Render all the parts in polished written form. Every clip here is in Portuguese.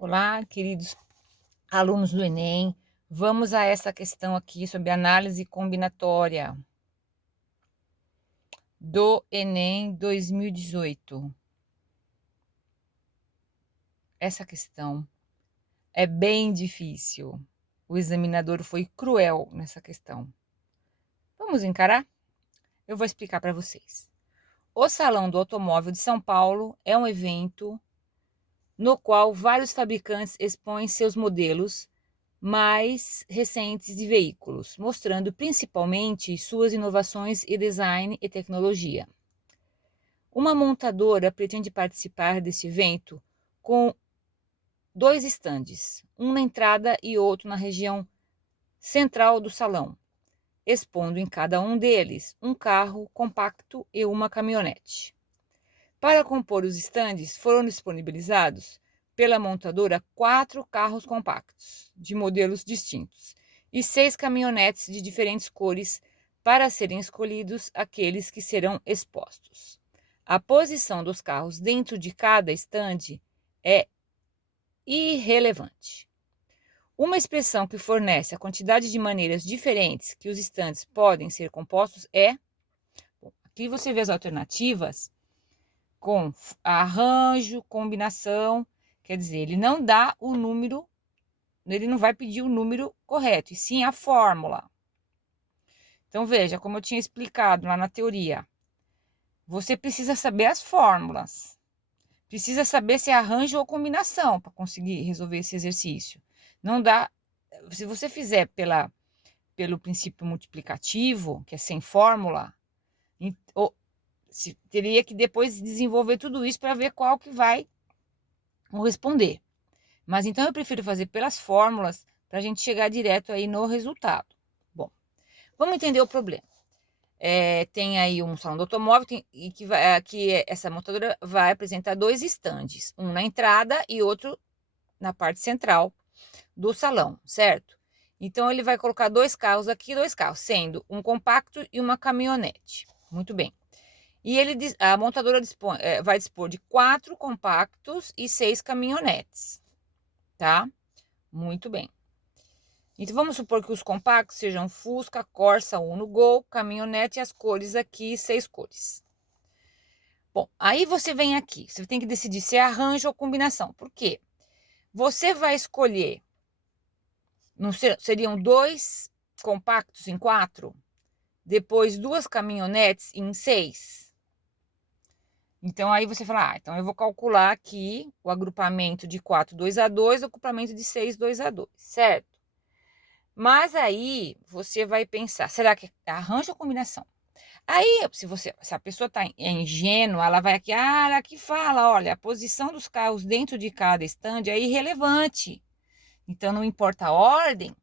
Olá, queridos alunos do Enem. Vamos a essa questão aqui sobre análise combinatória do Enem 2018. Essa questão é bem difícil. O examinador foi cruel nessa questão. Vamos encarar? Eu vou explicar para vocês. O Salão do Automóvel de São Paulo é um evento no qual vários fabricantes expõem seus modelos mais recentes de veículos, mostrando principalmente suas inovações em design e tecnologia. Uma montadora pretende participar deste evento com dois estandes, um na entrada e outro na região central do salão, expondo em cada um deles um carro compacto e uma caminhonete. Para compor os estandes, foram disponibilizados pela montadora 4 carros compactos, de modelos distintos, e 6 caminhonetes de diferentes cores para serem escolhidos aqueles que serão expostos. A posição dos carros dentro de cada estande é irrelevante. Uma expressão que fornece a quantidade de maneiras diferentes que os estandes podem ser compostos é... Bom, aqui você vê as alternativas com arranjo, combinação, quer dizer, ele não dá o número, ele não vai pedir o número correto, e sim a fórmula. Então, veja, como eu tinha explicado lá na teoria, você precisa saber as fórmulas, precisa saber se é arranjo ou combinação para conseguir resolver esse exercício. Não dá, se você fizer pelo princípio multiplicativo, que é sem fórmula, teria que depois desenvolver tudo isso para ver qual que vai corresponder. Mas então eu prefiro fazer pelas fórmulas para a gente chegar direto aí no resultado. Bom, vamos entender o problema. Tem aí um salão do automóvel que essa montadora vai apresentar dois estandes, um na entrada e outro na parte central do salão, certo? Então ele vai colocar dois carros aqui, dois carros, sendo um compacto e uma caminhonete. Muito bem. E a montadora vai dispor de 4 compactos e 6 caminhonetes, tá? Muito bem. Então, vamos supor que os compactos sejam Fusca, Corsa, Uno, Gol, caminhonete e as cores aqui, 6 cores. Bom, aí você vem aqui, você tem que decidir se é arranjo ou combinação. Por quê? Você vai escolher, seriam 2 compactos em 4, depois 2 caminhonetes em 6. Então, aí você fala, então eu vou calcular aqui o agrupamento de 4, 2 a 2, o agrupamento de 6, 2 a 2, certo? Mas aí você vai pensar, será que é arranjo ou combinação? Aí, se a pessoa é ingênua, ela vai aqui, aqui fala, olha, a posição dos carros dentro de cada estande é irrelevante. Então, não importa a ordem,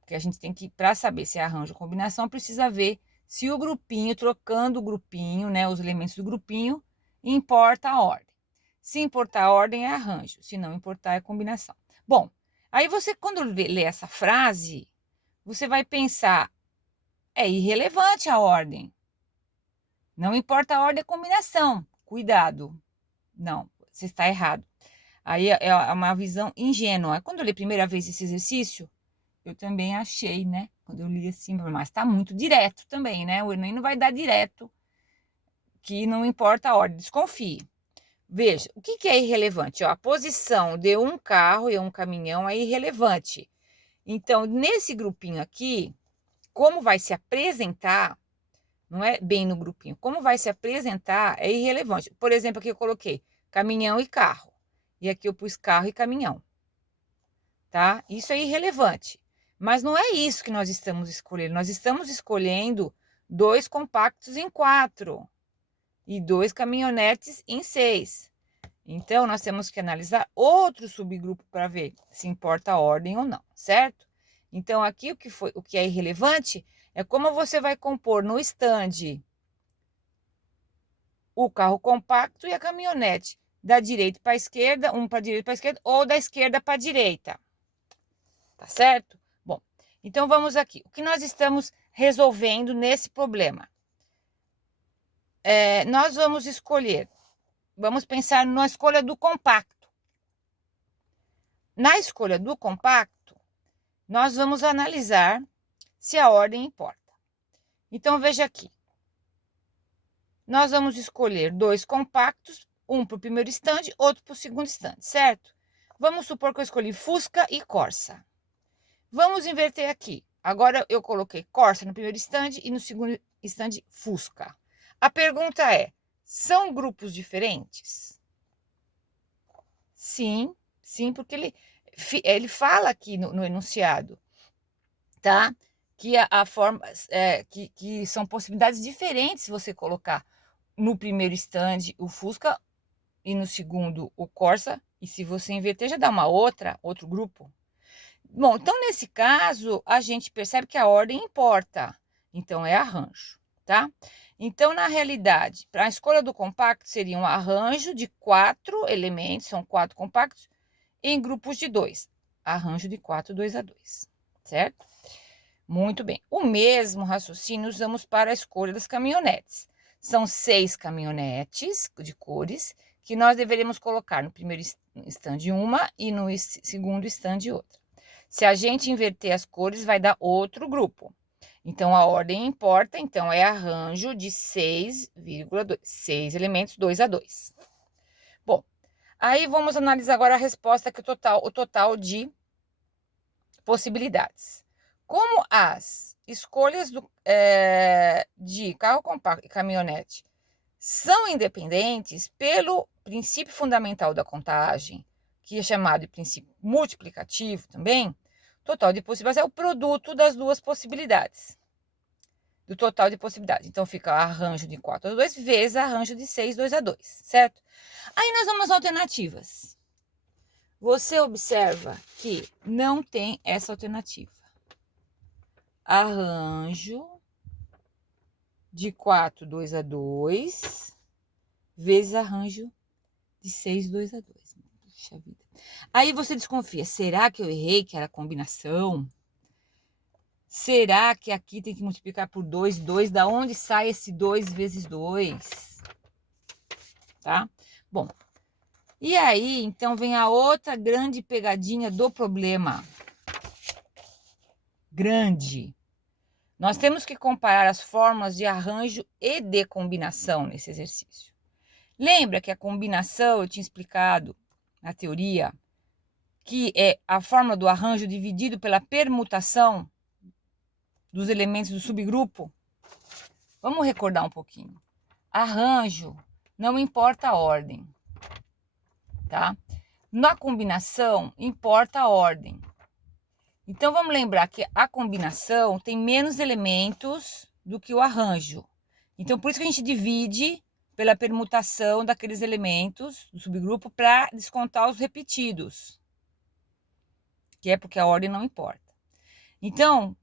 porque a gente tem que, para saber se é arranjo ou combinação, precisa ver se o grupinho, trocando o grupinho, né, os elementos do grupinho, importa a ordem. Se importar a ordem, é arranjo. Se não importar, é combinação. Bom, aí você, quando lê essa frase, você vai pensar, é irrelevante a ordem. Não importa a ordem, é combinação. Cuidado. Não, você está errado. Aí é uma visão ingênua. Quando eu li a primeira vez esse exercício, eu também achei, né? Quando eu li assim, mas está muito direto também, né? O Enem não vai dar direto, que não importa a ordem. Desconfie. Veja, o que é irrelevante? A posição de um carro e um caminhão é irrelevante. Então, nesse grupinho aqui, como vai se apresentar, não é bem no grupinho, como vai se apresentar é irrelevante. Por exemplo, aqui eu coloquei caminhão e carro. E aqui eu pus carro e caminhão. Tá? Isso é irrelevante. Mas não é isso que nós estamos escolhendo. Nós estamos escolhendo 2 compactos em 4 e 2 caminhonetes em 6. Então, nós temos que analisar outro subgrupo para ver se importa a ordem ou não, certo? Então, aqui o que é irrelevante é como você vai compor no stand o carro compacto e a caminhonete, da direita para a esquerda, um para a direita para a esquerda, ou da esquerda para a direita. Tá certo? Bom, então vamos aqui. O que nós estamos resolvendo nesse problema? Nós vamos pensar na escolha do compacto. na escolha do compacto, nós vamos analisar se a ordem importa. Então, veja aqui. Nós vamos escolher 2 compactos, um para o primeiro stand, outro para o segundo stand, certo? Vamos supor que eu escolhi Fusca e Corsa. Vamos inverter aqui. Agora eu coloquei Corsa no primeiro stand e no segundo stand Fusca. A pergunta é, são grupos diferentes? Sim, sim, porque ele fala aqui no enunciado, tá? Que a forma, que são possibilidades diferentes se você colocar no primeiro stand o Fusca e no segundo o Corsa, e se você inverter já dá outro grupo. Bom, então nesse caso a gente percebe que a ordem importa, então é arranjo, tá? Então na realidade, para a escolha do compacto seria um arranjo de 4 elementos, são 4 compactos, em grupos de 2, arranjo de 4, 2 a 2, certo? Muito bem, o mesmo raciocínio usamos para a escolha das caminhonetes. São 6 caminhonetes de cores que nós deveremos colocar no primeiro stand uma e no segundo stand outra. Se a gente inverter as cores, vai dar outro grupo. Então, a ordem importa, então é arranjo de 6,2, 6 elementos, 2 a 2. Bom, aí vamos analisar agora a resposta, que é o total de possibilidades. Como as escolhas de carro compacto e caminhonete são independentes pelo princípio fundamental da contagem, que é chamado de princípio multiplicativo também, total de possibilidades é o produto das duas possibilidades, do total de possibilidades. Então, fica arranjo de 4 a 2 vezes arranjo de 6, 2 a 2, certo? Aí nós vamos às alternativas. Você observa que não tem essa alternativa. Arranjo de 4, 2 a 2, vezes arranjo de 6, 2 a 2. Puxa vida. Aí você desconfia, será que eu errei, que era a combinação? Será que aqui tem que multiplicar por 2, 2? Da onde sai esse 2 vezes 2? Tá? Bom, e aí, então, vem a outra grande pegadinha do problema. Grande. Nós temos que comparar as fórmulas de arranjo e de combinação nesse exercício. Lembra que a combinação, eu tinha explicado na teoria, que é a fórmula do arranjo dividido pela permutação dos elementos do subgrupo? Vamos recordar um pouquinho. Arranjo, não importa a ordem, tá? Na combinação, importa a ordem. Então, vamos lembrar que a combinação tem menos elementos do que o arranjo. Então, por isso que a gente divide pela permutação daqueles elementos do subgrupo para descontar os repetidos, que é porque a ordem não importa. Então,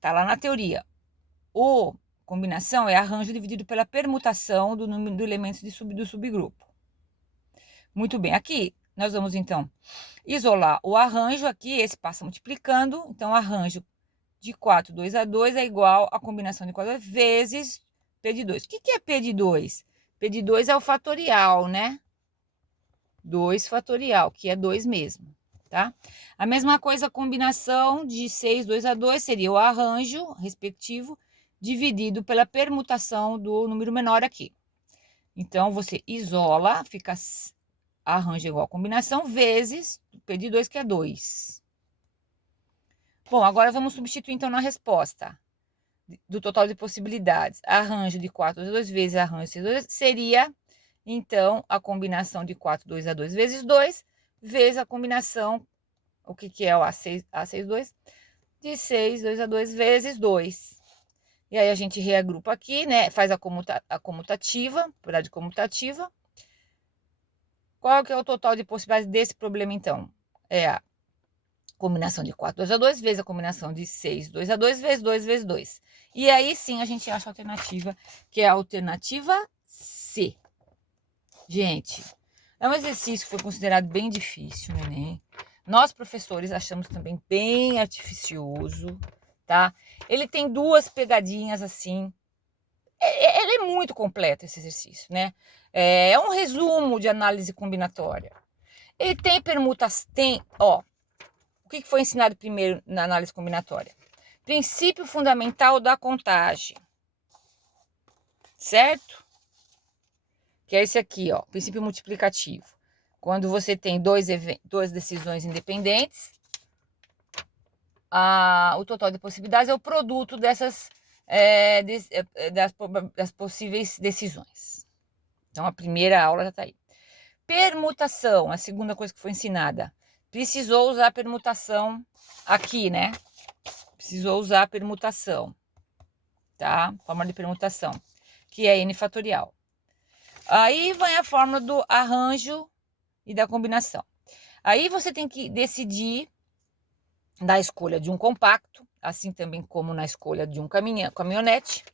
tá lá na teoria. O combinação é arranjo dividido pela permutação do número de elementos do subgrupo. Muito bem, aqui nós vamos então isolar o arranjo aqui, esse passa multiplicando, então arranjo de 4, 2 a 2 é igual a combinação de 4 vezes P de 2. O que é P de 2? P de 2 é o fatorial, né? 2 fatorial, que é 2 mesmo, tá? A mesma coisa, a combinação de 6, 2 a 2 seria o arranjo respectivo dividido pela permutação do número menor aqui. Então, você isola, fica arranjo igual a combinação vezes P de 2, que é 2. Bom, agora vamos substituir, então, na resposta do total de possibilidades. Arranjo de 4 a 2 vezes arranjo de 6 a 2 seria, então, a combinação de 4, 2 a 2 vezes 2, vezes a combinação, o que é o A6, 2, de 6, 2 a 2 vezes 2. E aí a gente reagrupa aqui, né? Faz a comutativa, propriedade comutativa. Qual que é o total de possibilidades desse problema, então? É a combinação de 4, 2 a 2 vezes a combinação de 6, 2 a 2 vezes 2 vezes 2. E aí sim a gente acha a alternativa, que é a alternativa C. Gente, é um exercício que foi considerado bem difícil no Enem. Nós, professores, achamos também bem artificioso, tá? Ele tem 2 pegadinhas assim. Ele é muito completo, esse exercício, né? É um resumo de análise combinatória. Ele tem permutas, ó, o que foi ensinado primeiro na análise combinatória? Princípio fundamental da contagem, certo? Que é esse aqui, ó, princípio multiplicativo. Quando você tem duas decisões independentes, o total de possibilidades é o produto das possíveis decisões. Então, a primeira aula já está aí. Permutação, a segunda coisa que foi ensinada. Precisou usar a permutação aqui, né? Precisou usar a permutação, tá? Fórmula de permutação, que é N fatorial. Aí vem a fórmula do arranjo e da combinação. Aí você tem que decidir da escolha de um compacto, assim também como na escolha de um caminhonete.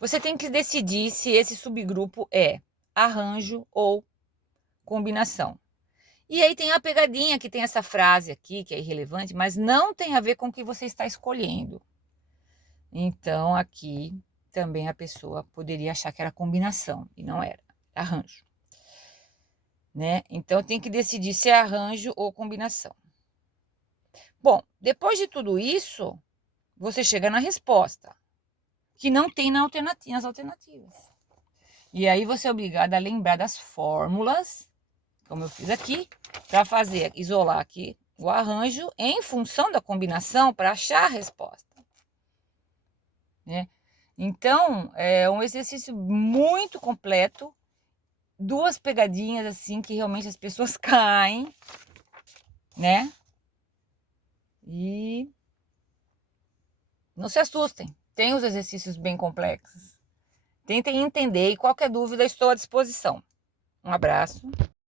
Você tem que decidir se esse subgrupo é arranjo ou combinação. E aí tem a pegadinha que tem essa frase aqui, que é irrelevante, mas não tem a ver com o que você está escolhendo. Então, aqui também a pessoa poderia achar que era combinação, e não era, arranjo. Né? Então, tem que decidir se é arranjo ou combinação. Bom, depois de tudo isso, você chega na resposta, que não tem nas alternativas. E aí você é obrigado a lembrar das fórmulas, como eu fiz aqui, para isolar aqui o arranjo em função da combinação para achar a resposta. Né? Então, é um exercício muito completo, duas pegadinhas assim que realmente as pessoas caem, né? E não se assustem, tem os exercícios bem complexos. Tentem entender e qualquer dúvida estou à disposição. Um abraço.